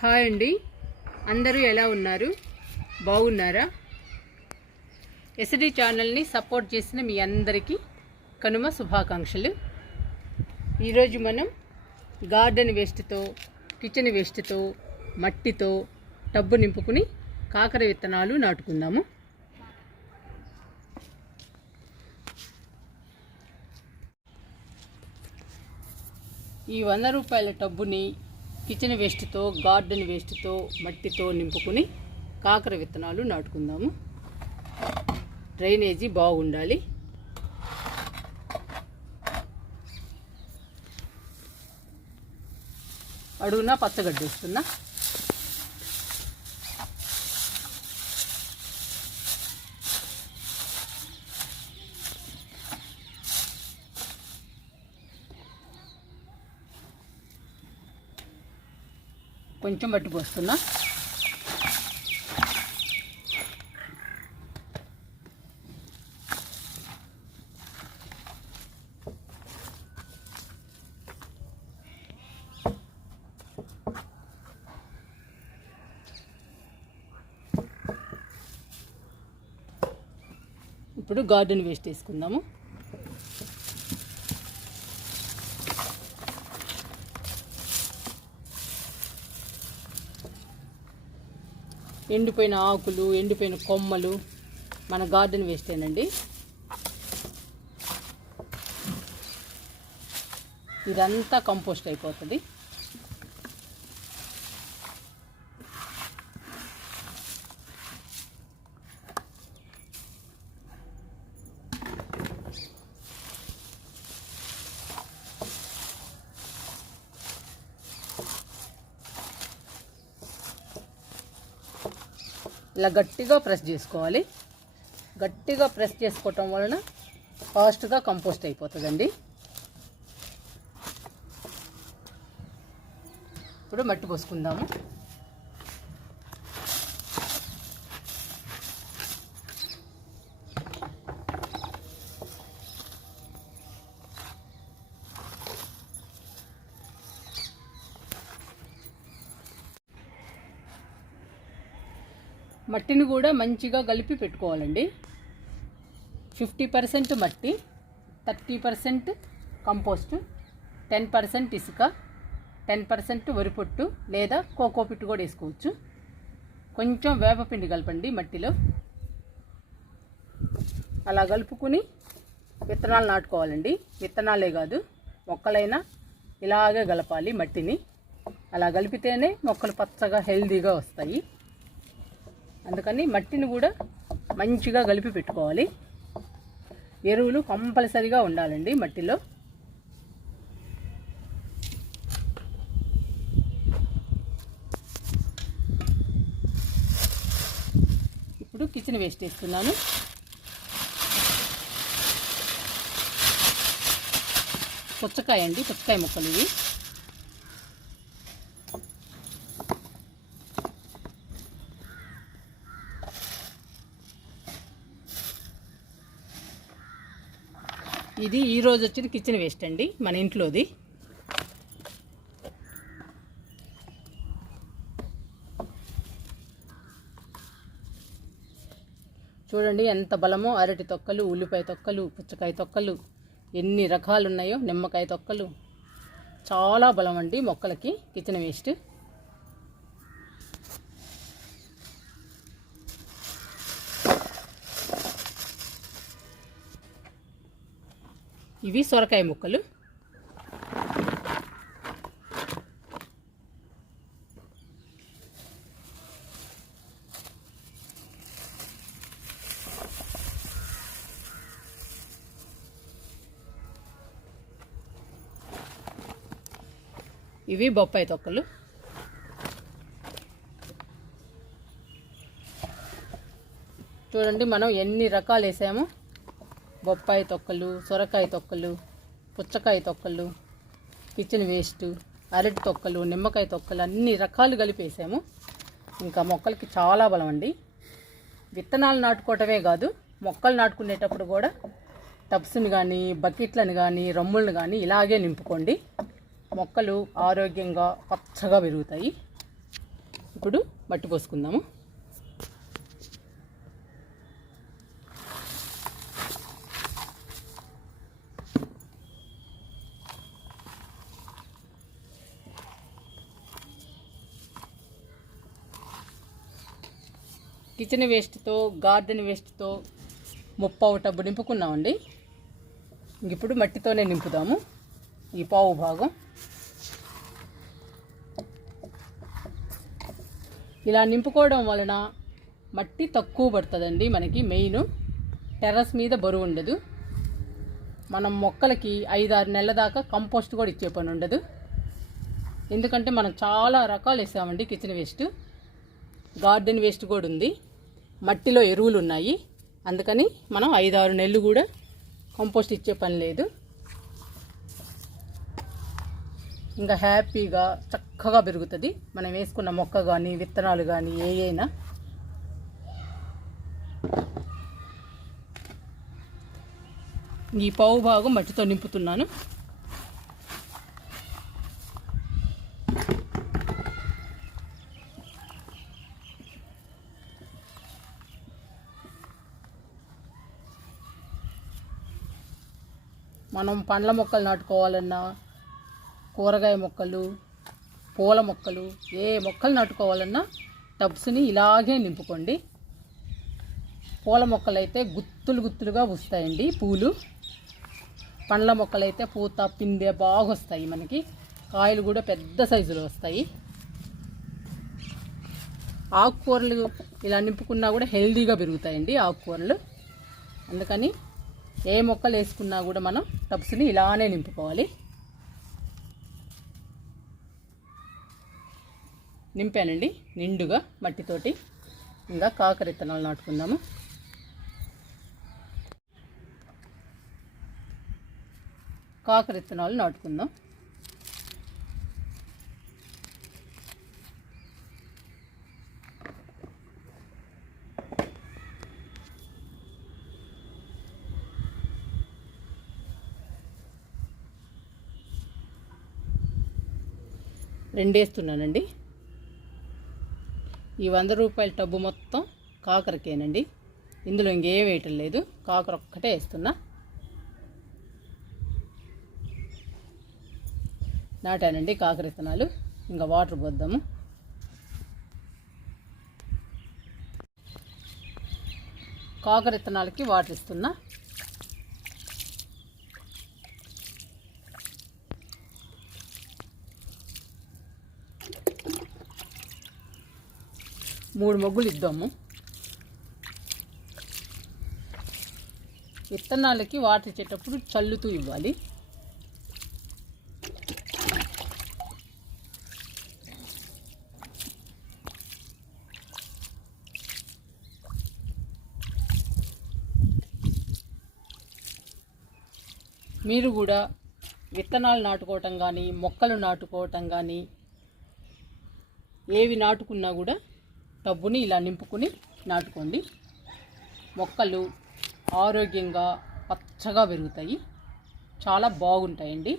Hi అండి, అందరూ ఎలా ఉన్నారు? బాగున్నారా? ఎస్డి ఛానల్ని సపోర్ట్ చేసిన మీ అందరికీ కనుమ శుభాకాంక్షలు. ఈరోజు మనం గార్డెన్ వేస్ట్తో, కిచెన్ వేస్ట్తో, మట్టితో టబ్బు నింపుకుని కాకర విత్తనాలు నాటుకుందాము. ఈ 100 రూపాయల టబ్బుని కిచెన్ వేస్ట్తో, గార్డెన్ వేస్ట్తో, మట్టితో నింపుకుని కాకర విత్తనాలు నాటుకుందాము. డ్రైనేజీ బాగుండాలి. అడుగున పచ్చగడ్డి వేస్తున్నా. కొంచెం మట్టి పోస్తున్నా. ఇప్పుడు గార్డెన్ వేస్ట్ వేసుకుందాము. ఎండిపోయిన ఆకులు, ఎండిపోయిన కొమ్మలు మన గార్డెన్ వేస్టేనండి. ఇదంతా కంపోస్ట్ అయిపోతుంది. ఇలా గట్టిగా ప్రెస్ చేసుకోవాలి. గట్టిగా ప్రెస్ చేసుకోవటం వలన ఫాస్ట్గా కంపోస్ట్ అయిపోతుందండి. ఇప్పుడు మట్టి పోసుకుందాము. మట్టిని కూడా మంచిగా కలిపి పెట్టుకోవాలండి. 50% మట్టి, 30% కంపోస్ట్, 10% ఇసుక, 10% వరిపొట్టు లేదా కోకోపిట్టు కూడా వేసుకోవచ్చు. కొంచెం వేపపిండి కలపండి మట్టిలో. అలా కలుపుకుని విత్తనాలు నాటుకోవాలండి. విత్తనాలే కాదు, మొక్కలైనా ఇలాగే కలపాలి మట్టిని. అలా కలిపితేనే మొక్కలు పచ్చగా హెల్దీగా వస్తాయి. అందుకని మట్టిని కూడా మంచిగా కలిపి పెట్టుకోవాలి. ఎరువులు కంపల్సరిగా ఉండాలండి మట్టిలో. ఇప్పుడు కిచెన్ వేస్ట్ వేస్తున్నాను. పుచ్చకాయ అండి, పుచ్చకాయ ముక్కలు ఇవి. ఇది ఈరోజు వచ్చిన కిచెన్ వేస్ట్ అండి, మన ఇంట్లోది. చూడండి ఎంత బలమో. అరటి తొక్కలు, ఉల్లిపాయ తొక్కలు, పుచ్చకాయ తొక్కలు, ఎన్ని రకాలు ఉన్నాయో. నిమ్మకాయ తొక్కలు, చాలా బలం అండి మొక్కలకి కిచెన్ వేస్ట్. ఇవి సొరకాయ ముక్కలు. ఇవి బొప్పాయి తొక్కలు. చూడండి మనం ఎన్ని రకాలు వేసామో. బొప్పాయి తొక్కలు, సొరకాయ తొక్కలు, పుచ్చకాయ తొక్కలు, కిచెన్ వేస్ట్, అరటి తొక్కలు, నిమ్మకాయ తొక్కలు, అన్ని రకాలు కలిపి వేసాము. ఇంకా మొక్కలకి చాలా బలం అండి. విత్తనాలు నాటుకోవటమే కాదు, మొక్కలు నాటుకునేటప్పుడు కూడా టబ్స్ని కానీ, బకెట్లను కానీ, రమ్ములను కానీ ఇలాగే నింపుకోండి. మొక్కలు ఆరోగ్యంగా పచ్చగా పెరుగుతాయి. ఇప్పుడు మట్టి పోసుకుందాము. కిచెన్ వేస్ట్తో గార్డెన్ వేస్ట్తో 30 టబ్బు నింపుకున్నామండి. ఇప్పుడు మట్టితోనే నింపుదాము ఈ పావు భాగం. ఇలా నింపుకోవడం వలన మట్టి తక్కువ పడుతుందండి. మనకి మెయిన్ టెర్రస్ మీద బరువు ఉండదు. మనం మొక్కలకి 5-6 నెలల దాకా కంపోస్ట్ కూడా ఇచ్చే పని ఉండదు. ఎందుకంటే మనం చాలా రకాలు వేసామండి. కిచెన్ వేస్ట్, గార్డెన్ వేస్ట్ కూడా ఉంది, మట్టిలో ఎరువులు ఉన్నాయి. అందుకని మనం 5-6 నెలలు కూడా కంపోస్ట్ ఇచ్చే పని లేదు. ఇంకా హ్యాపీగా చక్కగా పెరుగుతుంది మనం వేసుకున్న మొక్క కానీ విత్తనాలు కానీ ఏవైనా. ఈ పావు భాగం మట్టితో నింపుతున్నాను. మనం పండ్ల మొక్కలు నాటుకోవాలన్నా, కూరగాయ మొక్కలు, పూల మొక్కలు, ఏ మొక్కలు నాటుకోవాలన్నా టబ్స్ని ఇలాగే నింపుకోండి. పూల మొక్కలు అయితే గుత్తులు గుత్తులుగా వస్తాయండి పూలు. పండ్ల మొక్కలు అయితే పూత పిందె బాగా వస్తాయి. మనకి కాయలు కూడా పెద్ద సైజులో వస్తాయి. ఆకుకూరలు ఇలా నింపుకున్నా కూడా హెల్దీగా పెరుగుతాయండి ఆకుకూరలు. అందుకని ఏ మొక్కలు వేసుకున్నా కూడా మనం టబ్స్ని ఇలానే నింపుకోవాలి. నింపానండి నిండుగా మట్టితోటి. ఇంకా కాకర విత్తనాలు నాటుకుందాము. కాకర విత్తనాలు నాటుకుందాం. రెండేస్తున్నానండి. ఈ 100 రూపాయల టబ్బు మొత్తం కాకరకేనండి. ఇందులో ఇంకేం వేయటం లేదు, కాకర ఒక్కటే వేస్తున్నా. నాటానండి కాకర విత్తనాలు. ఇంకా వాటర్ పోద్దాము. కాకర విత్తనాలకి వాటర్ ఇస్తున్నా. మూడు మొగ్గులు ఇద్దాము. విత్తనాలకి వాటర్ ఇచ్చేటప్పుడు చల్లుతూ ఇవ్వాలి. మీరు కూడా విత్తనాలు నాటుకోవటం కానీ మొక్కలు నాటుకోవటం కానీ ఏవి నాటుకున్నా కూడా టబ్బుని ఇలా నింపుకుని నాటుకోండి. మొక్కలు ఆరోగ్యంగా పచ్చగా పెరుగుతాయి, చాలా బాగుంటాయండి.